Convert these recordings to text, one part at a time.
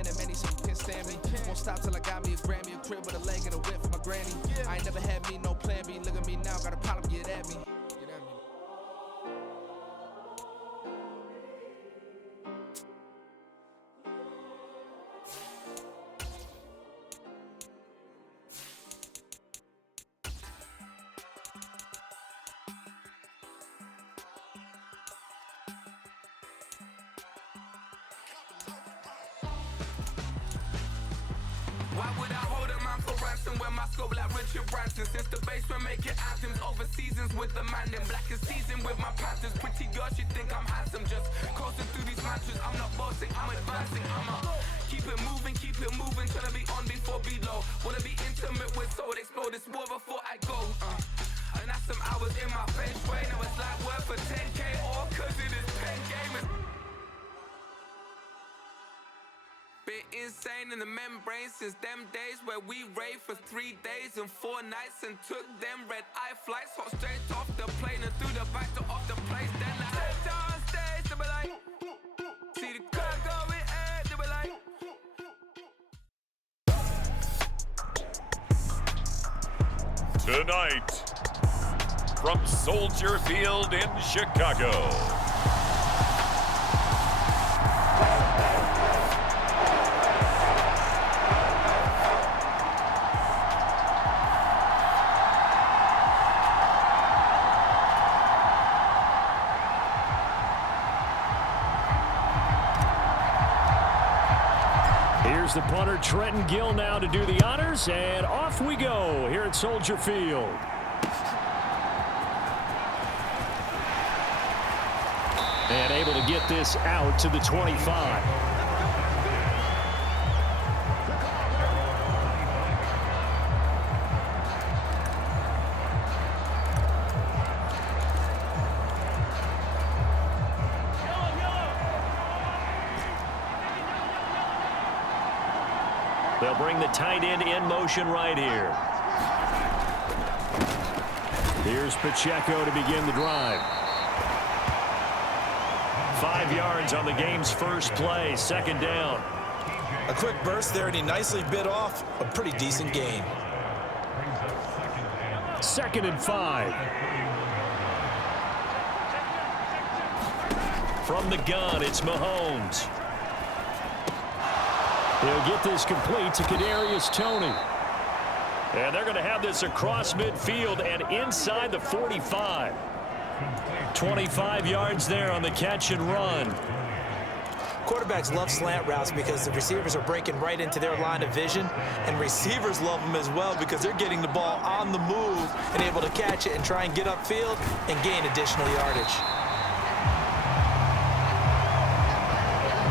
independent, many so you can't stand me. Won't stop till I got me a Grammy, a crib with a leg and a whip for my granny. I ain't never had me no plan B. Look at me now, got a problem, get at me. Why would I hold a man for ransom when my scope like Richard Branson? Since the basement making anthems over seasons with the man, then black is seasoned with my patterns. Pretty girls, you think I'm handsome, just coasting through these matches. I'm not bossing, I'm advancing. Keep it moving, tryna be on before below. Wanna be intimate with soul, explore this war before I go. And that's some hours in my face way. Now it's like work for 10K, all cause it is pen gaming. Been insane in the membrane since them days where we raved for 3 days and 4 nights and took them red eye flights, hot straight off the plane and through the back door of the place. Then I stepped on stage, they were like, see the crowd going ahead, they were like. Tonight, from Soldier Field in Chicago. Here's the punter, Trenton Gill, now to do the honors, and off we go here at Soldier Field. And able to get this out to the 25. They'll bring the tight end in motion right here. Here's Pacheco to begin the drive. 5 yards on the game's first play, second down. A quick burst there, and he nicely bit off a pretty decent gain. 2nd and 5. From the gun, it's Mahomes. He'll get this complete to Kadarius Toney. And they're going to have this across midfield and inside the 45. 25 yards there on the catch and run. Quarterbacks love slant routes because the receivers are breaking right into their line of vision, and receivers love them as well because they're getting the ball on the move and able to catch it and try and get upfield and gain additional yardage.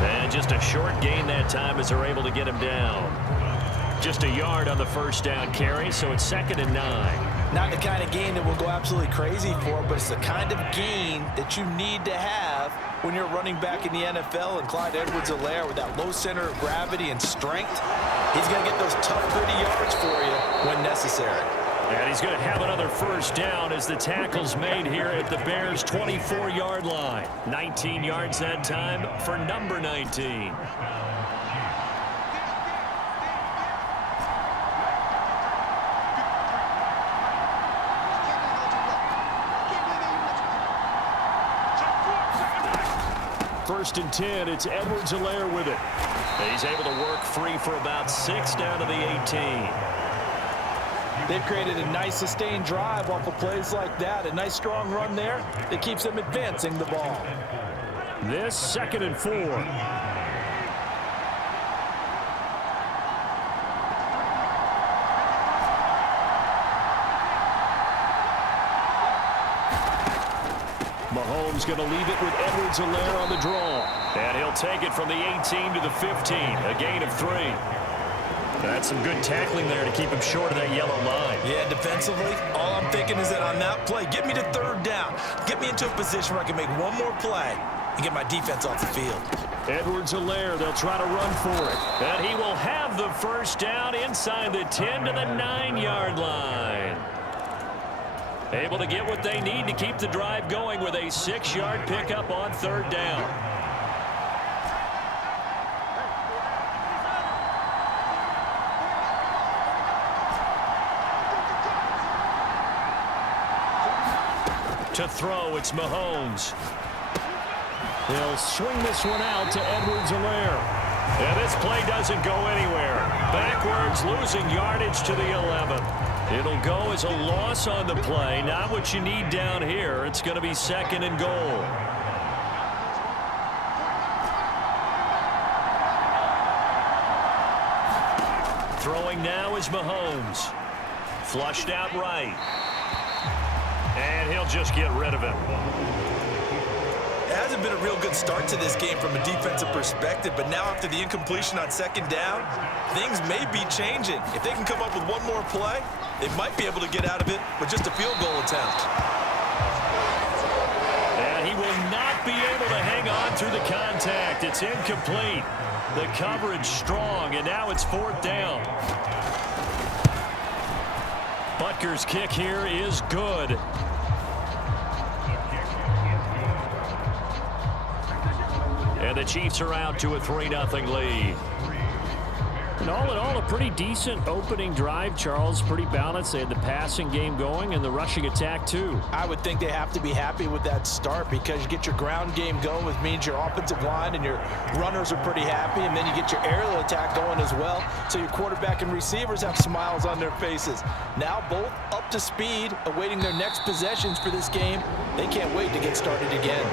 And just a short gain that time as they're able to get him down. Just a yard on the first down carry, so it's 2nd and 9. Not the kind of gain that we'll go absolutely crazy for, but it's the kind of gain that you need to have when you're running back in the NFL. And Clyde Edwards-Helaire, with that low center of gravity and strength, he's going to get those tough, gritty yards for you when necessary. And he's going to have another first down as the tackle's made here at the Bears' 24-yard line. 19 yards that time for number 19. First and 10, it's Edwards-Helaire with it. He's able to work free for about 6 down to the 18. They've created a nice sustained drive off of plays like that. A nice strong run there that keeps them advancing the ball. This 2nd and 4. Mahomes going to leave it with Edwards-Helaire on the draw. And he'll take it from the 18 to the 15, a gain of 3. That's some good tackling there to keep him short of that yellow line. Yeah, defensively, all I'm thinking is that on that play, get me to 3rd down. Get me into a position where I can make one more play and get my defense off the field. Edwards-Helaire, they'll try to run for it. And he will have the first down inside the 10 to the 9-yard line. Able to get what they need to keep the drive going with a 6-yard pickup on 3rd down. To throw, it's Mahomes. He'll swing this one out to Edwards-Helaire. And this play doesn't go anywhere. Backwards, losing yardage to the 11. It'll go as a loss on the play. Not what you need down here. It's going to be 2nd and goal. Throwing now is Mahomes. Flushed out right. And he'll just get rid of it. It hasn't been a real good start to this game from a defensive perspective, but now after the incompletion on 2nd down, things may be changing. If they can come up with one more play, they might be able to get out of it with just a field goal attempt. And he will not be able to hang on through the contact. It's incomplete. The coverage strong, and now it's 4th down. Butker's kick here is good. And the Chiefs are out to a 3-0 lead. And all in all, a pretty decent opening drive, Charles. Pretty balanced. They had the passing game going and the rushing attack, too. I would think they have to be happy with that start because you get your ground game going, which means your offensive line and your runners are pretty happy, and then you get your aerial attack going as well, so your quarterback and receivers have smiles on their faces. Now both up to speed, awaiting their next possessions for this game. They can't wait to get started again.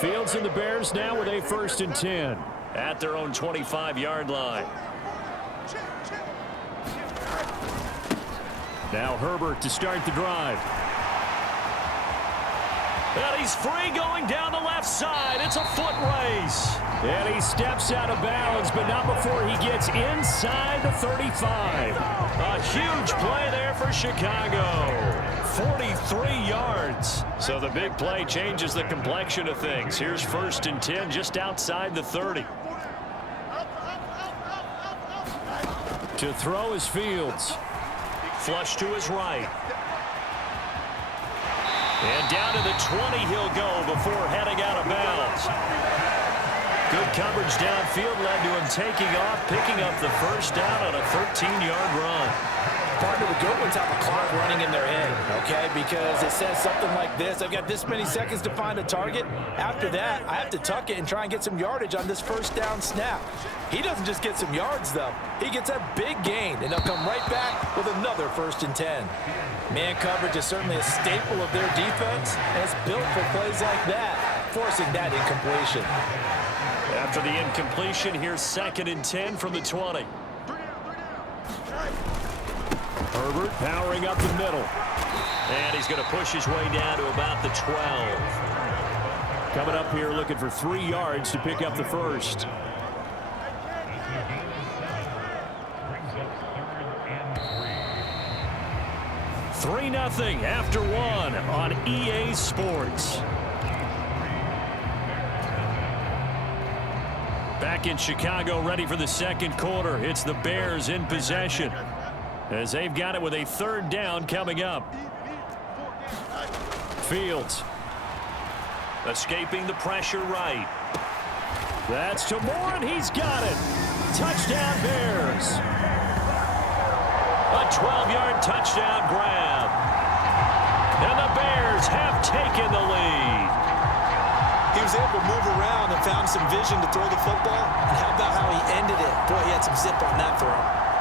Fields and the Bears now with a 1st and 10 at their own 25-yard line. Now Herbert to start the drive. And he's free going down the left side. It's a foot race. And he steps out of bounds, but not before he gets inside the 35. A huge play there for Chicago. 43 yards. So the big play changes the complexion of things. Here's 1st and 10 just outside the 30. To throw is Fields. Flush to his right. And down to the 20 he'll go before heading out of bounds. Good coverage downfield led to him taking off, picking up the 1st down on a 13-yard run. Partner, the good ones have a clock running in their head, okay? Because it says something like this: I've got this many seconds to find a target. After that, I have to tuck it and try and get some yardage on this 1st down snap. He doesn't just get some yards, though. He gets a big gain, and they'll come right back with another 1st and 10. Man coverage is certainly a staple of their defense, and it's built for plays like that, forcing that incompletion. After the incompletion, here's 2nd and 10 from the 20. Herbert powering up the middle. And he's going to push his way down to about the 12. Coming up here looking for 3 yards to pick up the 1st. Three 3-0 after 1 on EA Sports. Back in Chicago, ready for the 2nd quarter. It's the Bears in possession, as they've got it with a 3rd down coming up. Fields escaping the pressure right. That's to Moore, and he's got it. Touchdown Bears. A 12-yard touchdown grab. And the Bears have taken the lead. He was able to move around and found some vision to throw the football. And how about how he ended it? Boy, he had some zip on that throw.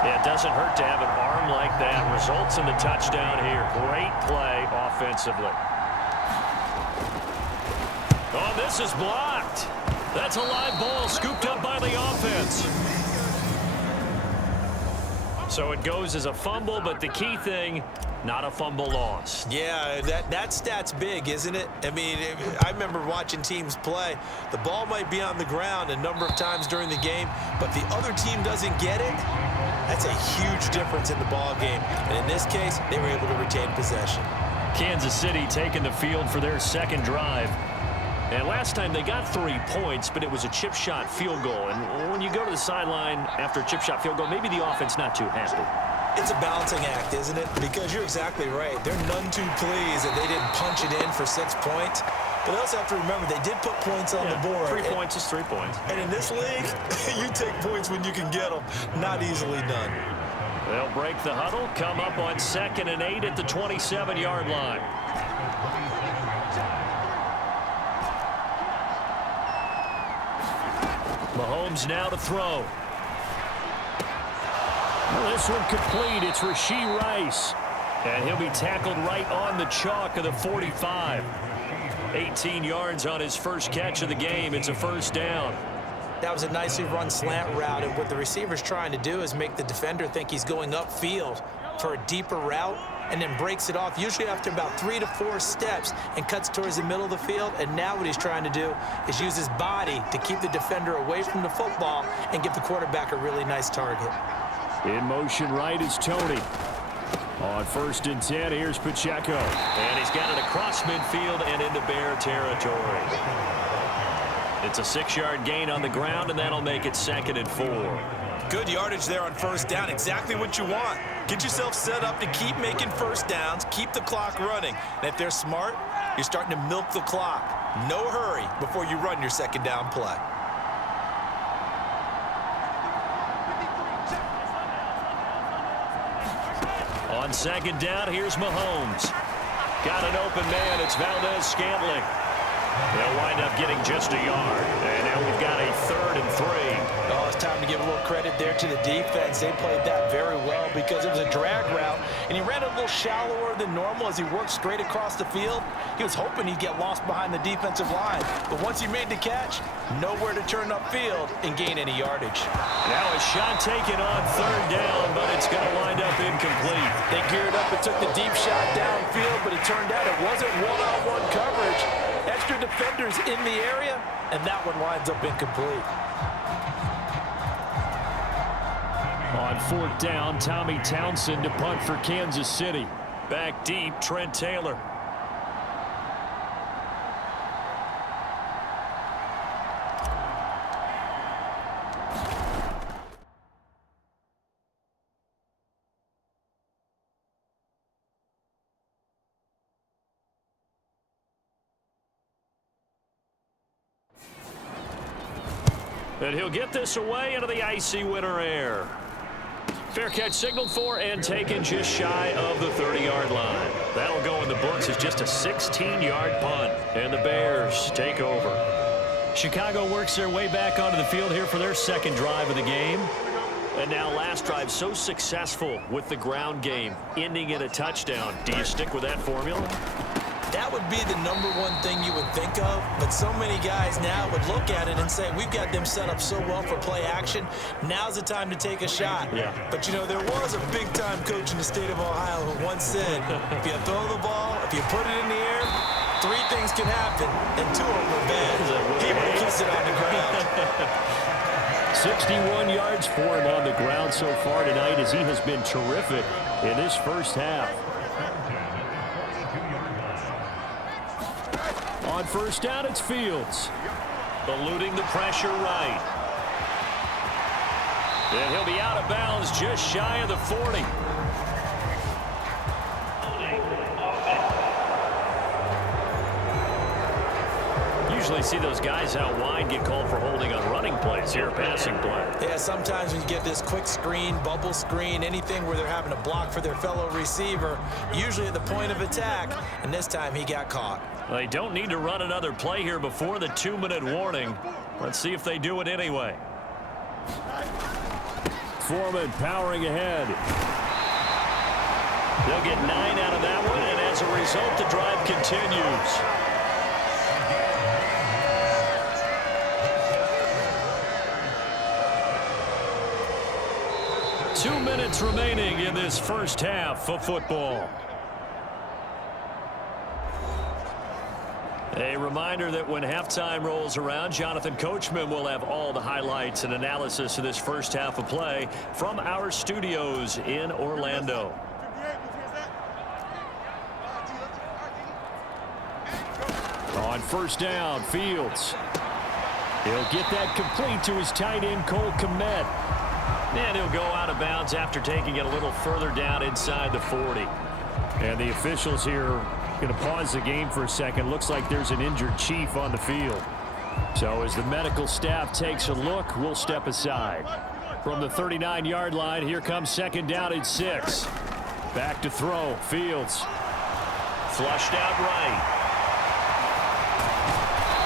Yeah, it doesn't hurt to have an arm like that. Results in the touchdown here. Great play offensively. Oh, this is blocked. That's a live ball scooped up by the offense. So it goes as a fumble, but the key thing, not a fumble lost. Yeah, that stat's big, isn't it? I mean, I remember watching teams play. The ball might be on the ground a number of times during the game, but the other team doesn't get it. That's a huge difference in the ball game. And in this case, they were able to retain possession. Kansas City taking the field for their 2nd drive. And last time they got 3 points, but it was a chip shot field goal. And when you go to the sideline after a chip shot field goal, maybe the offense not too happy. It's a balancing act, isn't it? Because you're exactly right. They're none too pleased that they didn't punch it in for 6 points. But they also have to remember they did put points on the board. 3 points is 3 points. And in this league, you take points when you can get them. Not easily done. They'll break the huddle, come up on 2nd and 8 at the 27-yard line. Mahomes now to throw. Well, this one complete. It's Rashee Rice. And he'll be tackled right on the chalk of the 45. 18 yards on his first catch of the game. It's a first down. That was a nicely run slant route, and what the receiver's trying to do is make the defender think he's going upfield for a deeper route and then breaks it off, usually after about 3 to 4 steps, and cuts towards the middle of the field. And now what he's trying to do is use his body to keep the defender away from the football and give the quarterback a really nice target. In motion right is Tony. On 1st and 10, here's Pacheco. And he's got it across midfield and into Bear territory. It's a 6-yard gain on the ground, and that'll make it 2nd and 4. Good yardage there on 1st down. Exactly what you want. Get yourself set up to keep making 1st downs, keep the clock running. And if they're smart, you're starting to milk the clock. No hurry before you run your 2nd down play. On 2nd down, here's Mahomes. Got an open man. It's Valdez-Scantling. They'll wind up getting just a yard. And now we've got a 3rd and 3. Oh, it's time to give a little credit there to the defense. They played that very well because it was a drag route, and he ran a little shallower than normal as he worked straight across the field. He was hoping he'd get lost behind the defensive line, but once he made the catch, nowhere to turn upfield and gain any yardage. Now a shot taken on 3rd down, but it's going to wind up incomplete. They geared up and took the deep shot downfield, but it turned out it wasn't one-on-one coverage. Extra defenders in the area, and that one winds up incomplete. On 4th down, Tommy Townsend to punt for Kansas City. Back deep, Trent Taylor. And he'll get this away into the icy winter air. Fair catch signaled for and taken just shy of the 30-yard line. That'll go in the books as just a 16-yard punt. And the Bears take over. Chicago works their way back onto the field here for their 2nd drive of the game. And now last drive so successful with the ground game, ending in a touchdown. Do you stick with that formula? That would be the #1 thing you would think of, but so many guys now would look at it and say, we've got them set up so well for play action, now's the time to take a shot. Yeah. But, you know, there was a big-time coach in the state of Ohio who once said, if you throw the ball, if you put it in the air, 3 things can happen, and 2 of them are bad. He would have kissed it on the ground. 61 yards for him on the ground so far tonight as he has been terrific in this first half. On 1st down, it's Fields. Eluding the pressure right. And he'll be out of bounds just shy of the 40. Usually see those guys out wide get called for holding on running plays here, passing play. Yeah, sometimes when you get this quick screen, bubble screen, anything where they're having to block for their fellow receiver, usually at the point of attack, and this time he got caught. They don't need to run another play here before the 2-minute warning. Let's see if they do it anyway. Foreman powering ahead. They'll get 9 out of that one, and as a result, the drive continues. Two minutes remaining in this first half of football. A reminder that when halftime rolls around, Jonathan Coachman will have all the highlights and analysis of this first half of play from our studios in Orlando. On 1st down, Fields. He'll get that complete to his tight end, Cole Kmet. And he'll go out of bounds after taking it a little further down inside the 40. And the officials here going to pause the game for a second. Looks like there's an injured Chief on the field. So as the medical staff takes a look, we'll step aside. From the 39-yard line, here comes second down and 6. Back to throw. Fields. Flushed out right.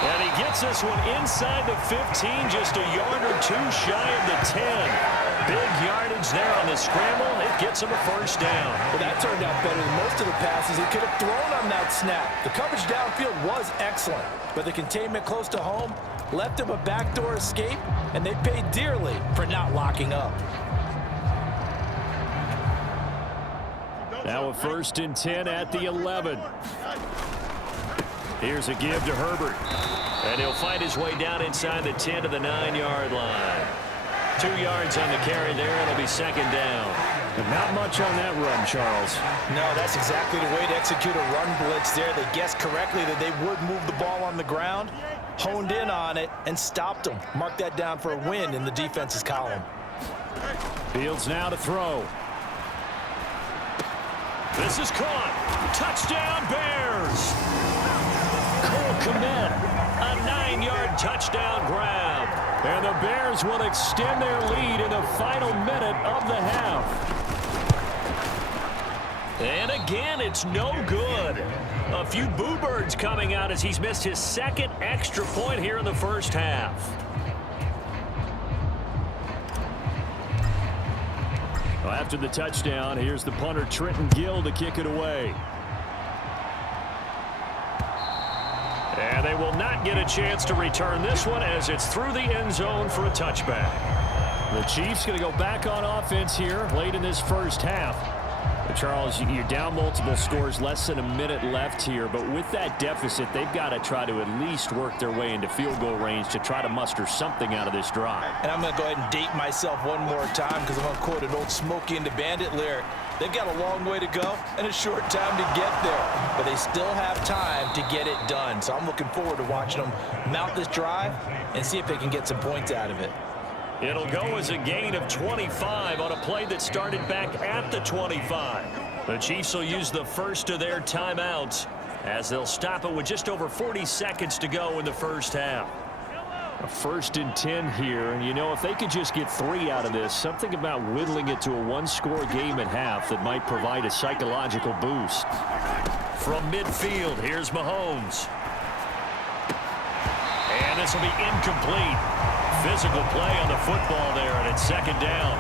And he gets this one inside the 15, just a yard or two shy of the 10. Big yardage there on the scramble. It gets him a first down. Well, that turned out better than most of the passes he could have thrown on that snap. The coverage downfield was excellent, but the containment close to home left him a backdoor escape, and they paid dearly for not locking up. Now a 1st and 10 at the 11. Here's a give to Herbert. And he'll find his way down inside the 10 to the 9-yard line. 2 yards on the carry there. It'll be second down. And not much on that run, Charles. No, that's exactly the way to execute a run blitz there. They guessed correctly that they would move the ball on the ground, honed in on it, and stopped them. Mark that down for a win in the defense's column. Fields now to throw. This is caught. Touchdown, Bears. Cole Kmet, a 9-yard touchdown grab. And the Bears will extend their lead in the final minute of the half. And again, it's no good. A few boo birds coming out as he's missed his second extra point here in the first half. Well, after the touchdown, here's the punter Trenton Gill to kick it away. And they will not get a chance to return this one as it's through the end zone for a touchback. The Chiefs going to go back on offense here late in this first half. But Charles, you're down multiple scores, less than a minute left here. But with that deficit, they've got to try to at least work their way into field goal range to try to muster something out of this drive. And I'm going to go ahead and date myself one more time because I'm going to quote an old Smokey and the Bandit lyric. They've got a long way to go and a short time to get there, but they still have time to get it done. So I'm looking forward to watching them mount this drive and see if they can get some points out of it. It'll go as a gain of 25 on a play that started back at the 25. The Chiefs will use the first of their timeouts as they'll stop it with just over 40 seconds to go in the first half. A 1st and 10 here, and you know, if they could just get 3 out of this, something about whittling it to a one-score game at half that might provide a psychological boost. From midfield, here's Mahomes. And this will be incomplete. Physical play on the football there, and it's second down.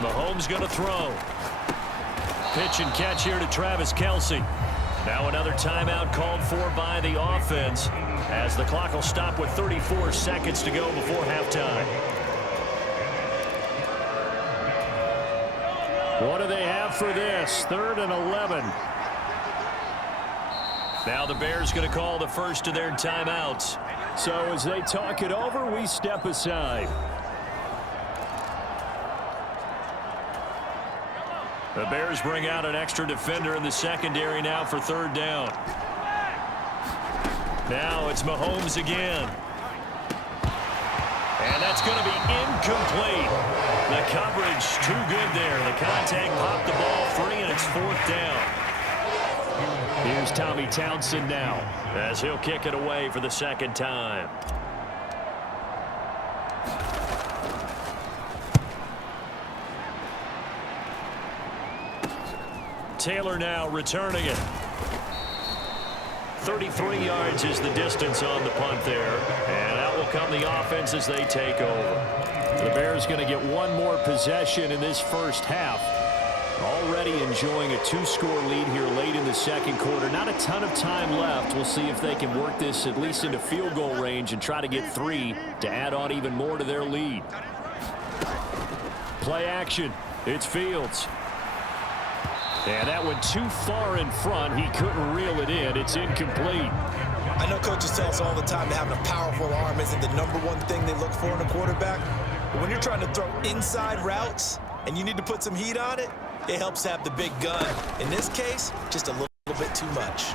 Mahomes going to throw. Pitch and catch here to Travis Kelce. Now another timeout called for by the offense as the clock will stop with 34 seconds to go before halftime. What do they have for this? 3rd and 11. Now the Bears going to call the first of their timeouts. So as they talk it over, we step aside. The Bears bring out an extra defender in the secondary now for 3rd down. Now it's Mahomes again. And that's going to be incomplete. The coverage too good there. The contact popped the ball free, and it's 4th down. Here's Tommy Townsend now as he'll kick it away for the second time. Taylor now returning it. 33 yards is the distance on the punt there. And out will come the offense as they take over. The Bears going to get one more possession in this first half. Already enjoying a 2-score lead here late in the second quarter. Not a ton of time left. We'll see if they can work this at least into field goal range and try to get 3 to add on even more to their lead. Play action. It's Fields. And that went too far in front. He couldn't reel it in. It's incomplete. I know coaches tell us all the time that having a powerful arm isn't the #1 thing they look for in a quarterback. But when you're trying to throw inside routes and you need to put some heat on it, it helps have the big gun. In this case, just a little bit too much.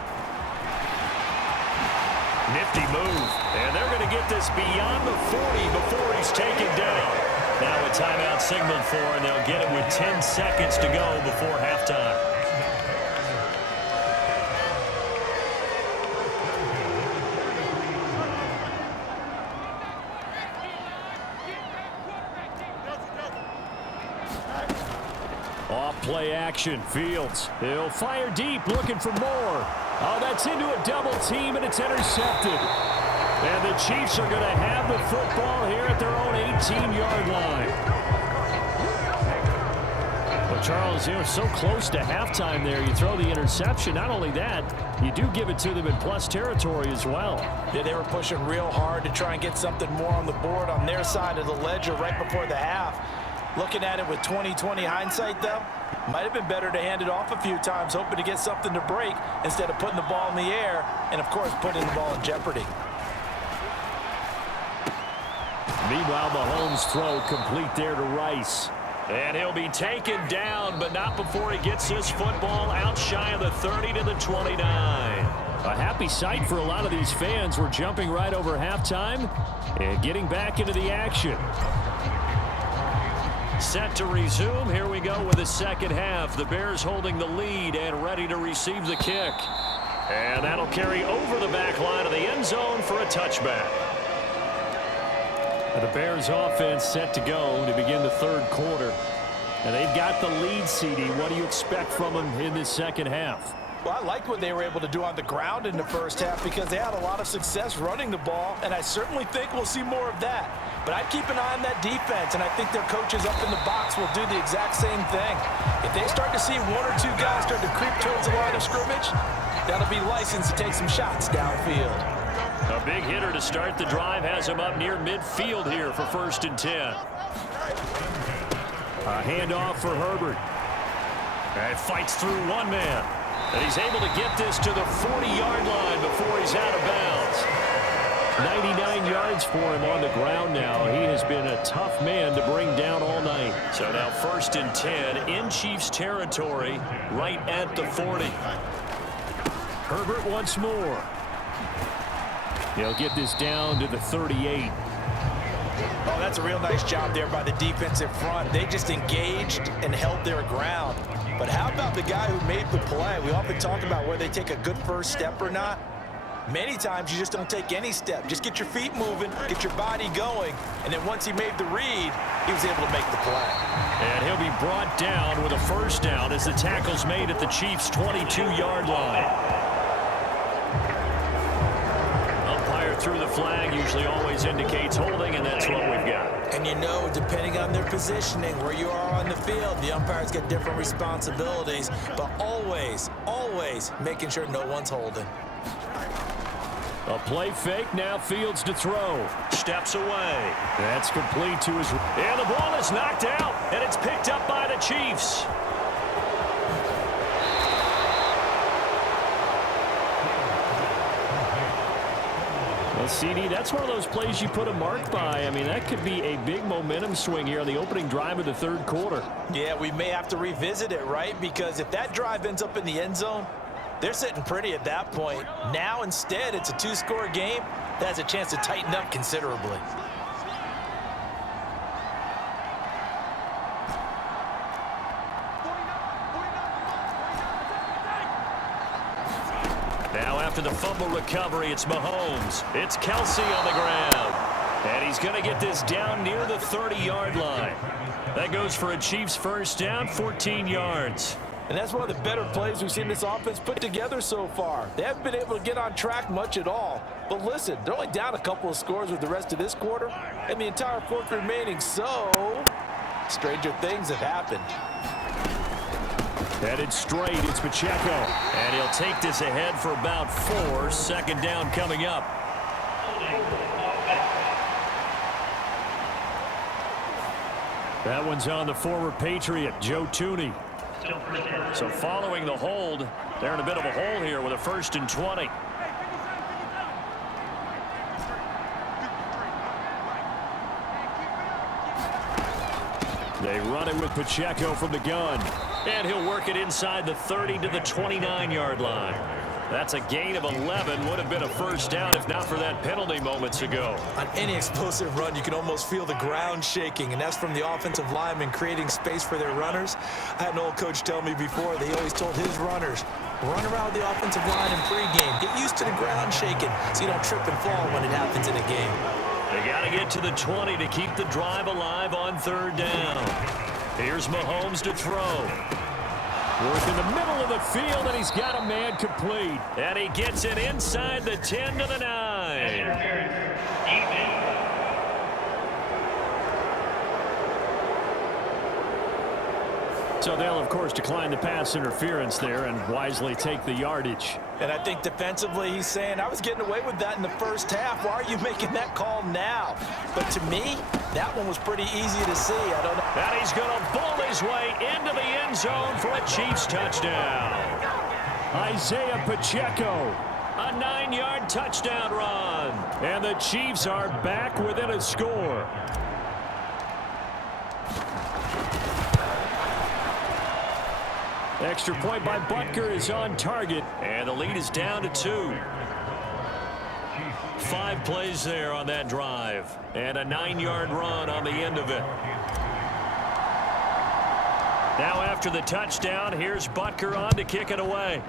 Nifty move. And they're going to get this beyond the 40 before he's taken down. Now a timeout signaled for, and they'll get it with 10 seconds to go before halftime. Off-play action. Fields. He'll fire deep, looking for more. Oh, that's into a double team, and it's intercepted. And the Chiefs are going to have the football here at their own 18-yard line. Well, Charles, so close to halftime there. You throw the interception. Not only that, you do give it to them in plus territory as well. Yeah, they were pushing real hard to try and get something more on the board on their side of the ledger right before the half. Looking at it with 20/20 hindsight, though, might have been better to hand it off a few times, hoping to get something to break instead of putting the ball in the air and, of course, putting the ball in jeopardy. Meanwhile, Mahomes' throw complete there to Rice. And he'll be taken down, but not before he gets his football out shy of the 30 to the 29. A happy sight for a lot of these fans. We're jumping right over halftime and getting back into the action. Set to resume. Here we go with the second half. The Bears holding the lead and ready to receive the kick. And that'll carry over the back line of the end zone for a touchback. The Bears offense set to go to begin the third quarter. And they've got the lead, CD. What do you expect from them in this second half? Well, I liked what they were able to do on the ground in the first half because they had a lot of success running the ball, and I certainly think we'll see more of that. But I'd keep an eye on that defense, and I think their coaches up in the box will do the exact same thing. If they start to see one or two guys start to creep towards the line of scrimmage, that'll be licensed to take some shots downfield. A big hitter to start the drive has him up near midfield here for 1st and 10. A handoff for Herbert. And fights through one man. And he's able to get this to the 40-yard line before he's out of bounds. 99 yards for him on the ground now. He has been a tough man to bring down all night. So now 1st and 10 in Chiefs territory right at the 40. Herbert once more. He'll get this down to the 38. Oh, that's a real nice job there by the defensive front. They just engaged and held their ground. But how about the guy who made the play? We often talk about whether they take a good first step or not. Many times you just don't take any step. Just get your feet moving, get your body going, and then once he made the read, he was able to make the play. And he'll be brought down with a first down as the tackle's made at the Chiefs' 22-yard line. Umpire through the flag usually always indicates holding, and that's what we've got. And you know, depending on their positioning, where you are on the field, the umpires get different responsibilities, but always, always making sure no one's holding. A play fake, now Fields to throw. Steps away. That's complete to his... And the ball is knocked out, and it's picked up by the Chiefs. Well, CD, that's one of those plays you put a mark by. I mean, that could be a big momentum swing here on the opening drive of the third quarter. Yeah, we may have to revisit it, right? Because if that drive ends up in the end zone, they're sitting pretty at that point. Now, instead, it's a two-score game that has a chance to tighten up considerably. Now, after the fumble recovery, it's Mahomes. It's Kelsey on the ground. And he's going to get this down near the 30-yard line. That goes for a Chiefs first down, 14 yards. And that's one of the better plays we've seen this offense put together so far. They haven't been able to get on track much at all. But listen, they're only down a couple of scores with the rest of this quarter and the entire fourth remaining. So, stranger things have happened. Headed straight, it's Pacheco. And he'll take this ahead for about 4. Second down coming up. That one's on the former Patriot, Joe Tooney. So following the hold, they're in a bit of a hole here with a 1st and 20. They run it with Pacheco from the gun. And he'll work it inside the 30 to the 29-yard line. That's a gain of 11. Would have been a first down if not for that penalty moments ago. On any explosive run, you can almost feel the ground shaking, and that's from the offensive linemen creating space for their runners. I had an old coach tell me before, they always told his runners, run around the offensive line in pregame. Get used to the ground shaking so you don't trip and fall when it happens in a game. They got to get to the 20 to keep the drive alive on third down. Here's Mahomes to throw. Work in the middle of the field, and he's got a man complete. And he gets it inside the 10 to the 9. So they'll, of course, decline the pass interference there and wisely take the yardage. And I think defensively he's saying, I was getting away with that in the first half. Why are you making that call now? But to me, that one was pretty easy to see. I don't know. And he's going to bull his way into the end zone for a Chiefs touchdown. Isaiah Pacheco, a 9-yard touchdown run. And the Chiefs are back within a score. Extra point by Butker is on target, and the lead is down to 2. 5 plays there on that drive, and a 9-yard run on the end of it. Now after the touchdown, here's Butker on to kick it away.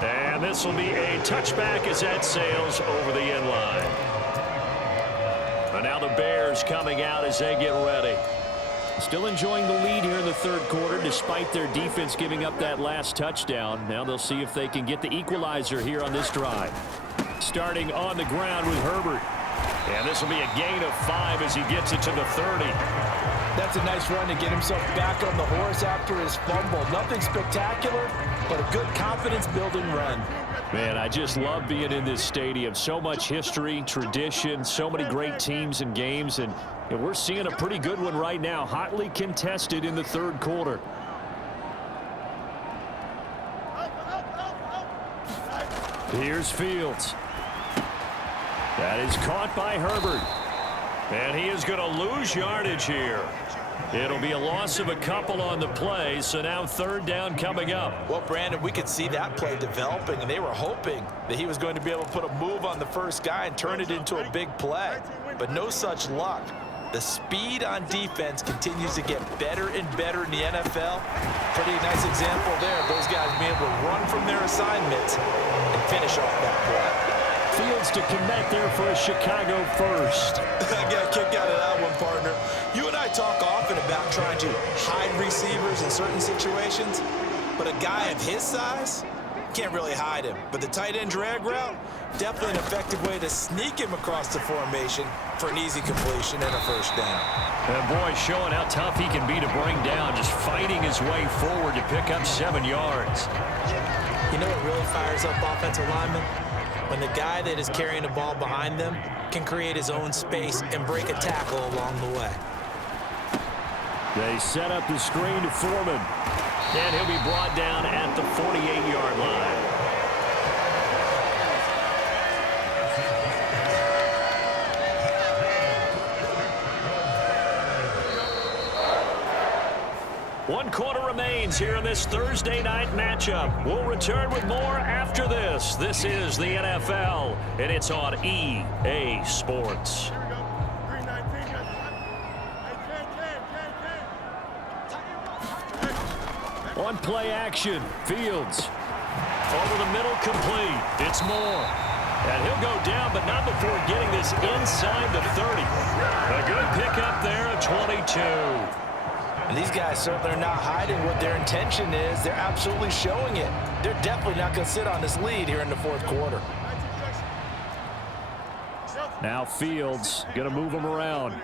And this will be a touchback as that sails over the end line. But now the Bears coming out as they get ready. Still enjoying the lead here in the third quarter despite their defense giving up that last touchdown. Now they'll see if they can get the equalizer here on this drive. Starting on the ground with Herbert. And this will be a gain of 5 as he gets it to the 30. That's a nice run to get himself back on the horse after his fumble. Nothing spectacular, but a good confidence-building run. Man, I just love being in this stadium. So much history, tradition, so many great teams and games, and we're seeing a pretty good one right now, hotly contested in the third quarter. Here's Fields. That is caught by Herbert. And he is going to lose yardage here. It'll be a loss of a couple on the play, so now third down coming up. Well, Brandon, we could see that play developing, and they were hoping that he was going to be able to put a move on the first guy and turn it into a big play. But no such luck. The speed on defense continues to get better and better in the NFL. Pretty nice example there of those guys being able to run from their assignments and finish off that play. Fields to connect there for a Chicago first. I got a kick out of that one, partner. You and I talk often about trying to hide receivers in certain situations, but a guy of his size can't really hide him. But the tight end drag route, definitely an effective way to sneak him across the formation for an easy completion and a first down. And boy, showing how tough he can be to bring down, just fighting his way forward to pick up 7 yards. You know what really fires up offensive linemen? When the guy that is carrying the ball behind them can create his own space and break a tackle along the way. They set up the screen to Foreman. And he'll be brought down at the 48-yard line. One quarter remains here in this Thursday night matchup. We'll return with more after this. This is the NFL, and it's on EA Sports. On play action, Fields. Over the middle, complete. It's Moore. And he'll go down, but not before getting this inside the 30. A good pickup there, a 22. And these guys certainly are not hiding what their intention is. They're absolutely showing it. They're definitely not going to sit on this lead here in the fourth quarter. Now Fields going to move him around.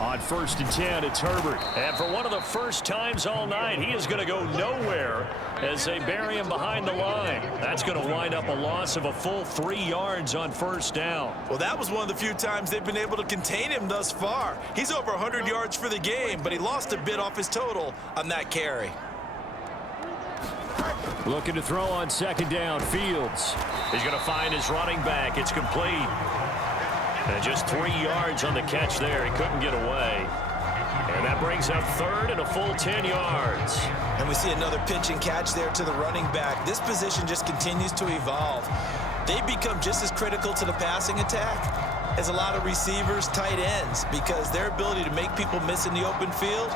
On 1st and 10, it's Herbert. And for one of the first times all night, he is going to go nowhere as they bury him behind the line. That's going to wind up a loss of a full 3 yards on first down. Well, that was one of the few times they've been able to contain him thus far. He's over 100 yards for the game, but he lost a bit off his total on that carry. Looking to throw on 2nd down, Fields. He's going to find his running back. It's complete. And just 3 yards on the catch there. He couldn't get away. And that brings up third and a full 10 yards. And we see another pitch and catch there to the running back. This position just continues to evolve. They become just as critical to the passing attack as a lot of receivers, tight ends, because their ability to make people miss in the open field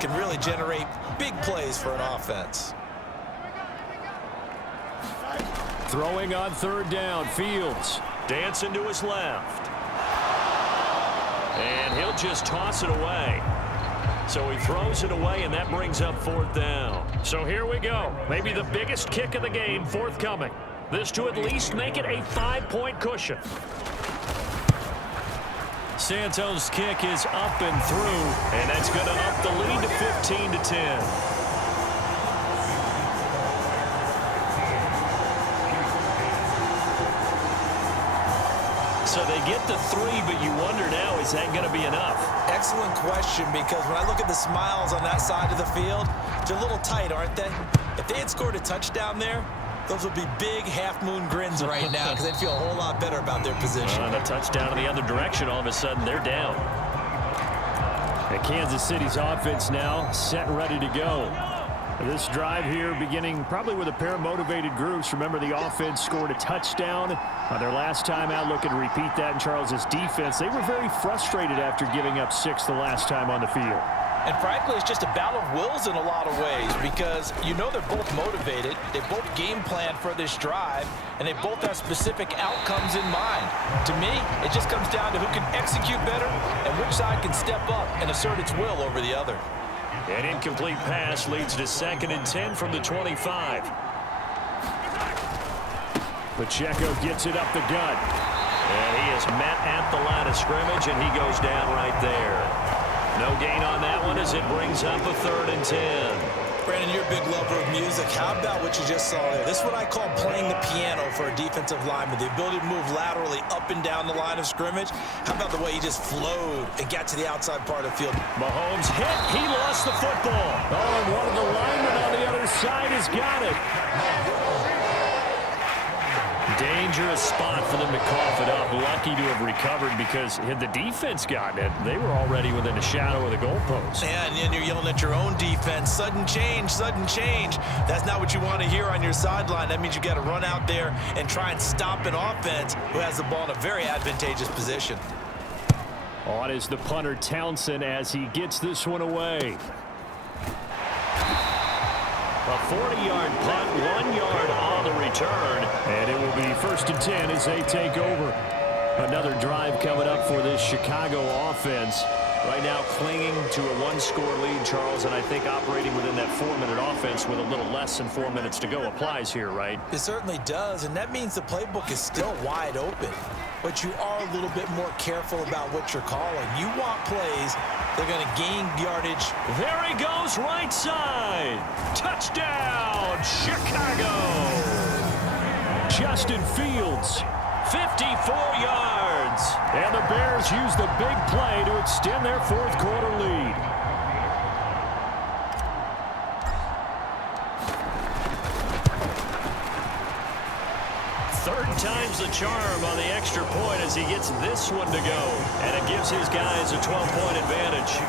can really generate big plays for an offense. Throwing on third down, Fields. Dancing to his left. And he'll just toss it away. So he throws it away, and that brings up fourth down. So here we go. Maybe the biggest kick of the game forthcoming. This to at least make it a 5-point cushion. Santos' kick is up and through, and that's going to up the lead to 15-10. So they get the 3, but you wonder now, is that going to be enough? Excellent question, because when I look at the smiles on that side of the field, they're a little tight, aren't they? If they had scored a touchdown there, those would be big half-moon grins right now because they'd feel a whole lot better about their position. And a touchdown in the other direction, all of a sudden they're down. And Kansas City's offense now set and ready to go. This drive here beginning probably with a pair of motivated groups. Remember, the offense scored a touchdown on their last time out. Looking to repeat that in Charles's defense. They were very frustrated after giving up 6 the last time on the field. And frankly, it's just a battle of wills in a lot of ways because you know they're both motivated. They both game plan for this drive, and they both have specific outcomes in mind. To me, it just comes down to who can execute better and which side can step up and assert its will over the other. An incomplete pass leads to 2nd and 10 from the 25. Pacheco gets it up the gut. And he is met at the line of scrimmage, and he goes down right there. No gain on that one as it brings up a 3rd and 10. Brandon, you're a big lover of music. How about what you just saw there? This is what I call playing the piano for a defensive lineman. The ability to move laterally up and down the line of scrimmage. How about the way he just flowed and got to the outside part of the field? Mahomes hit. He lost the football. Oh, and one of the linemen on the other side has got it. Dangerous spot for them to cough it up. Lucky to have recovered because had the defense gotten it, they were already within a shadow of the goalpost. Yeah, and then you're yelling at your own defense. Sudden change, sudden change. That's not what you want to hear on your sideline. That means you got to run out there and try and stop an offense who has the ball in a very advantageous position. On is the punter Townsend as he gets this one away. A 40-yard punt, 1 yard on the return. And it will be 1st and 10 as they take over. Another drive coming up for this Chicago offense. Right now clinging to a 1-score lead, Charles, and I think operating within that 4-minute offense with a little less than 4 minutes to go applies here, right? It certainly does, and that means the playbook is still wide open. But you are a little bit more careful about what you're calling. You want plays, they're going to gain yardage. There he goes, right side. Touchdown, Chicago. Justin Fields. 54 yards. And the Bears use the big play to extend their 4th quarter lead. Third time's the charm on the extra point as he gets this one to go. And it gives his guys a 12-point advantage.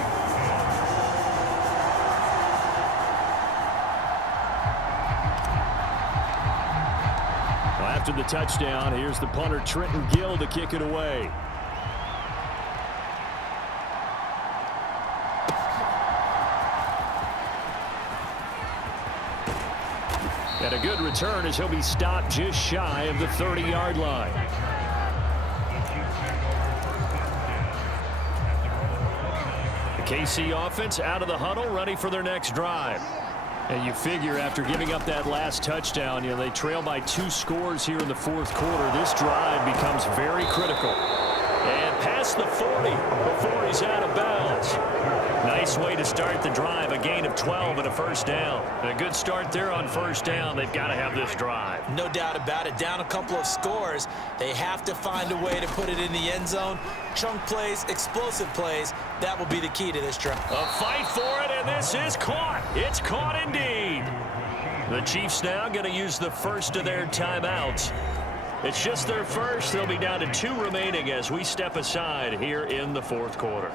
After the touchdown, here's the punter Trenton Gill to kick it away. And a good return as he'll be stopped just shy of the 30-yard line. The KC offense out of the huddle, ready for their next drive. And you figure after giving up that last touchdown, they trail by 2 scores here in the 4th quarter. This drive becomes very critical. And past the 40 before he's out of bounds. Nice way to start the drive. A gain of 12 and a 1st down. And a good start there on 1st down. They've got to have this drive. No doubt about it. Down a couple of scores. They have to find a way to put it in the end zone. Chunk plays, explosive plays. That will be the key to this drive. A fight for it, and this is caught. It's caught indeed. The Chiefs now going to use the first of their timeouts. It's just their first. They'll be down to 2 remaining as we step aside here in the 4th quarter.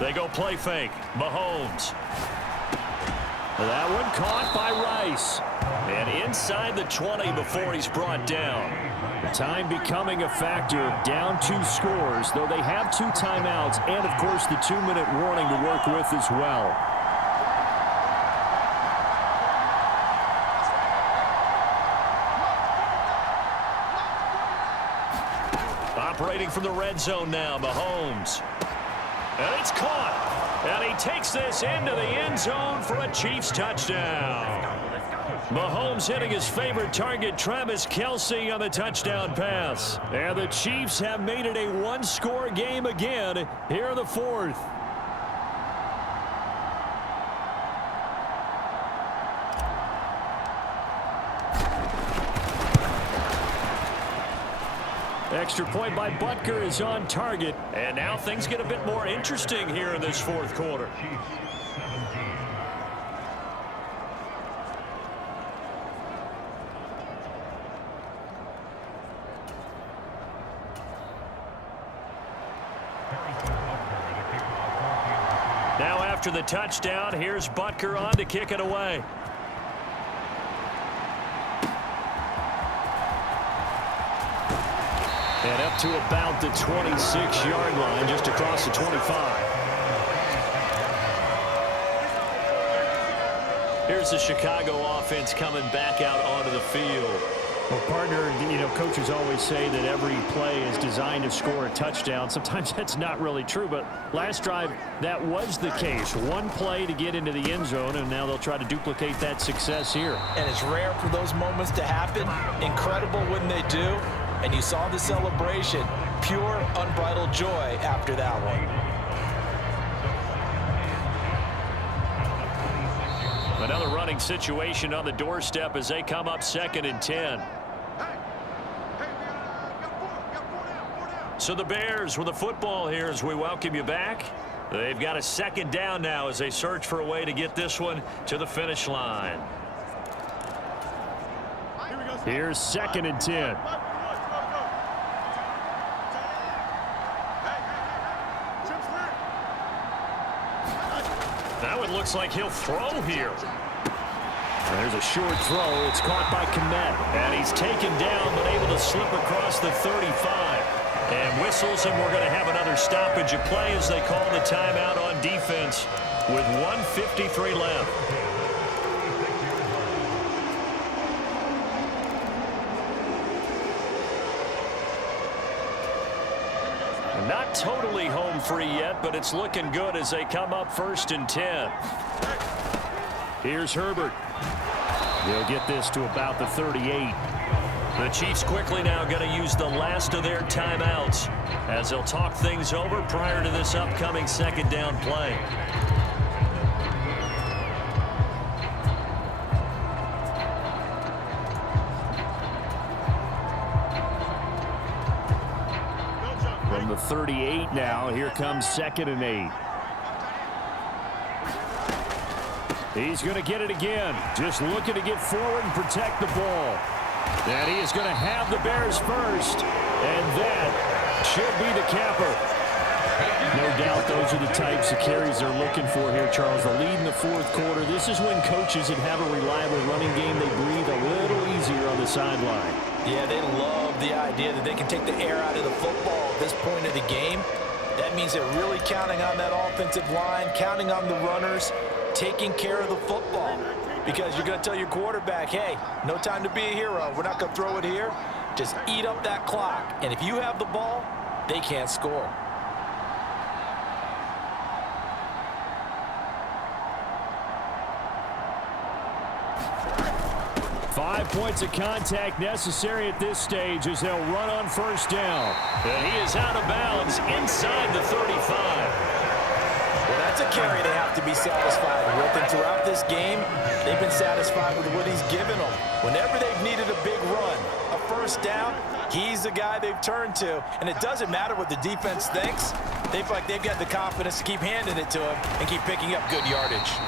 They go play fake. Mahomes. That one caught by Rice. And inside the 20 before he's brought down. Time becoming a factor. Down 2 scores, though they have 2 timeouts and, of course, the 2-minute warning to work with as well. Operating from the red zone now, Mahomes. And it's caught. And he takes this into the end zone for a Chiefs touchdown. Mahomes hitting his favorite target, Travis Kelce, on the touchdown pass. And the Chiefs have made it a 1-score game again here in the 4th. Extra point by Butker is on target. And now things get a bit more interesting here in this 4th quarter. Now after the touchdown, here's Butker on to kick it away. And up to about the 26-yard line, just across the 25. Here's the Chicago offense coming back out onto the field. Well, partner, coaches always say that every play is designed to score a touchdown. Sometimes that's not really true, but last drive, that was the case. One play to get into the end zone, and now they'll try to duplicate that success here. And it's rare for those moments to happen. Incredible when they do. And you saw the celebration. Pure, unbridled joy after that one. Another running situation on the doorstep as they come up 2nd and 10. So the Bears with the football here as we welcome you back. They've got a 2nd down now as they search for a way to get this one to the finish line. Here's 2nd and 10. Now it looks like he'll throw here. There's a short throw. It's caught by Kmet. And he's taken down but able to slip across the 35. And whistles, and we're going to have another stoppage of play as they call the timeout on defense with 1:53 left. Not totally home free yet, but it's looking good as they come up 1st and 10. Here's Herbert. They'll get this to about the 38. The Chiefs quickly now going to use the last of their timeouts as they'll talk things over prior to this upcoming 2nd down play. From the 38 now, here comes 2nd and 8. He's going to get it again. Just looking to get forward and protect the ball. And he is going to have the Bears first. And that should be the capper. No doubt those are the types of carries they're looking for here, Charles. The lead in the 4th quarter. This is when coaches that have a reliable running game, they breathe a little easier on the sideline. Yeah, they love the idea that they can take the air out of the football at this point of the game. That means they're really counting on that offensive line, counting on the runners, taking care of the football. Because you're going to tell your quarterback, hey, no time to be a hero. We're not going to throw it here. Just eat up that clock. And if you have the ball, they can't score. Five points of contact necessary at this stage as they'll run on 1st down. And he is out of bounds inside the 35. Well, that's a carry they have to be satisfied with. And throughout this game, they've been satisfied with what he's given them. Whenever they've needed a big run, a 1st down, he's the guy they've turned to. And it doesn't matter what the defense thinks. They feel like they've got the confidence to keep handing it to him and keep picking up good yardage.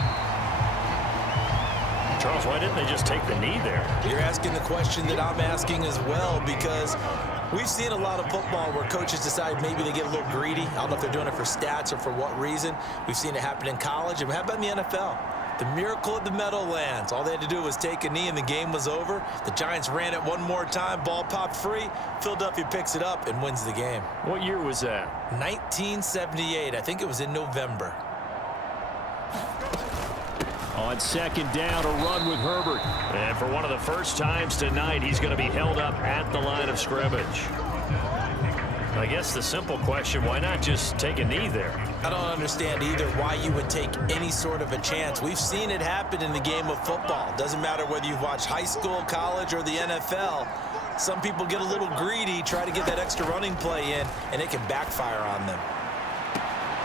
Charles, why didn't they just take the knee there? You're asking the question that I'm asking as well, because We've seen a lot of football where coaches decide maybe they get a little greedy. I don't know if they're doing it for stats or for what reason. We've seen it happen in college. And how about in the NFL? The miracle of the Meadowlands. All they had to do was take a knee and the game was over. The Giants ran it one more time. Ball popped free. Philadelphia picks it up and wins the game. What year was that? 1978. I think it was in November. On second down, a run with Herbert. And for one of the first times tonight, he's going to be held up at the line of scrimmage. I guess the simple question, why not just take a knee there? I don't understand either why you would take any sort of a chance. We've seen it happen in the game of football. Doesn't matter whether you've watched high school, college, or the NFL. Some people get a little greedy, try to get that extra running play in, and it can backfire on them.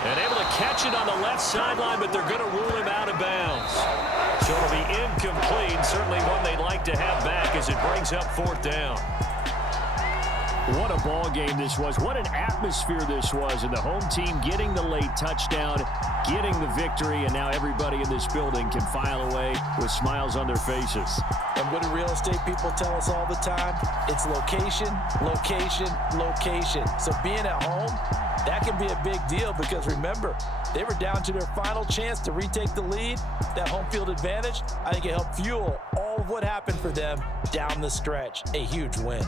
And able to catch it on the left sideline, but they're going to rule him out of bounds. So it'll be incomplete, certainly one they'd like to have back as it brings up fourth down. What a ball game this was. What an atmosphere this was. And the home team getting the late touchdown, getting the victory, and now everybody in this building can file away with smiles on their faces. And what do real estate people tell us all the time? It's location, location, location. So being at home, that can be a big deal because remember, they were down to their final chance to retake the lead. That home field advantage, I think it helped fuel all of what happened for them down the stretch. A huge win.